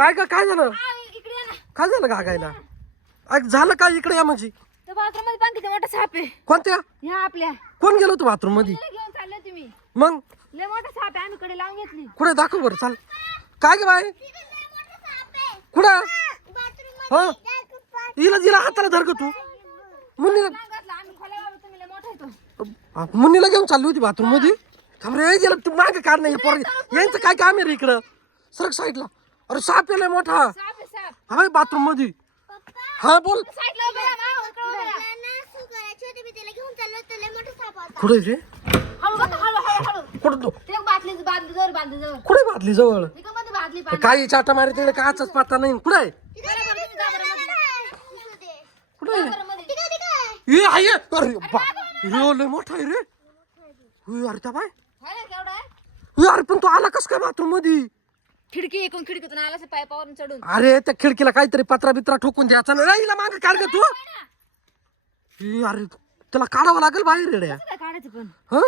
काय का काय झालं इकडे ये ना. काय झालं गागायला झालं काय इकडे या म्हणजे त्या बाथरूम मध्ये पण किती मोठा साप आहे. कोणत्या ह्या आपल्या कोण गेलो तू बाथरूम मध्ये घेऊन चालले तुम्ही. मग लय मोठा साप आहे, आम्ही कडे लावून घेतली. कुठे दाखव बरं चाल काय ग बाय कुठं हा हिला हिला हाताला धर ग तू मुन्नीला घातला आम्ही खोल्या बाबा, तुम्ही लय मोठा आहे तो. मुन्नीला घेऊन चालली होती बाथरूम मध्ये थांब रे गेला तू मागे काढ नाही पोर यांचं काय काम आहे रे इकडं सरक साईडला अरे साप आहे लय मोठा साप आहे साप. हा बाई बाथरूम मध्ये हा बोल साईडला उभे राहा, मागं इकडं उभे राहा. कुठे रे हळू बघा, हळू हळू हळू. कुठं तू ते बादलीजवळ बादलीजवळ. कुठे बादली जवळ इकडं मध्ये बादली पाणी. काही चाटा मारी तिकडे काचाच पत्ता नाही कुठे आहे बरं, बरं, तुम्ही जा बरं मध्ये. कुठे आहे बरं मध्ये. हे आहे अरे बा हे लय मोठा आहे रे अरे त्या बाय हाय ना, केवढा आहे? अरे पण तू आला कस काय बाथरूम मध्ये खिडकी एकूण खिडकीतून आला असं पायपावरून चढून. अरे त्या खिडकीला काहीतरी पत्रा बित्रा ठोकून द्यायचा ना राहिला मागे काढ ग तू अरे त्याला काढावं लागेल बाहेर रेड्या काय काढायचं पण हा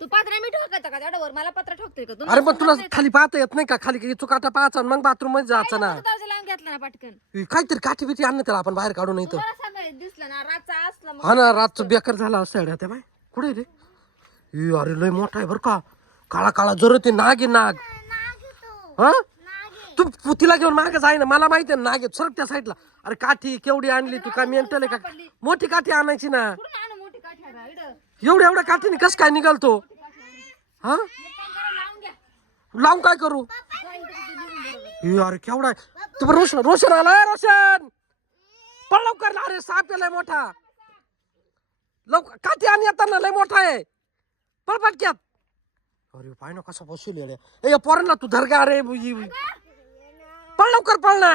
तू पत्रा मी ठोकायचा का तेवढ्यावर? मला पत्रा ठोकतोय का अरे पण तुला खाली पाहता येत नाही का खाली चुकाटा पाहायचा मग बाथरूम मध्ये जायचं ना दरवाजा लावून घेतला ना पटकन. काहीतरी काठी बिठी आणणं त्याला आपण बाहेर काढू नाही तर तुम्हाला सांगायला दिसलं ना रातचा असला मग. हा ना रातचं बेकार झाला असं त्या बाय कुठे रे अरे लय मोठा आहे बरं का काळा काळा जरूर ते नाग आहे नाग हा तू तिला घेऊन मागे जाय ना मला माहिती आहे नाग आहे सरक त्या साईडला अरे काठी केवढी आणली तू का मेंटल आहे का मोठी काठी आणायची ना कुठून आणू मोठी काठी आता? इकडं. एवढ्या काठीने कस काय निघालतो हा एक काम करा, लावून घ्या. लावून काय करू जा इकडे तिथे निघून बरोबर. अरे केवढा आहे तू रोशन रोशन आलाय रोशन पण लवकर अरे साप लय मोठा लवकर काठी आणि येताना लय मोठा आहे पळ पटक्यात अरे पाय ना कसा बसून ए पोरांना तू धरगा अरे पळ लवकर पळ ना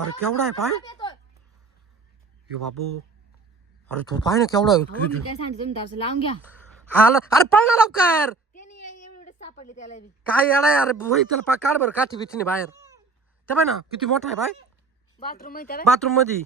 अरे केवढा आहे पाय येतोय. ये बाबू अरे तू पाय ना केवढा अहो, आहे मी काय सांगते तुम्ही दरवाजा लावून घ्या. आला अरे पळ ना लवकर ते नाही एवढे सापडले त्याला बी. काय येणार अरे वही त्याला काढ बरं काठी बिठीने बाहेर त्या बाय ना किती मोठा आहे बाय बाथरूम माहिती आहे बाथरूम मध्ये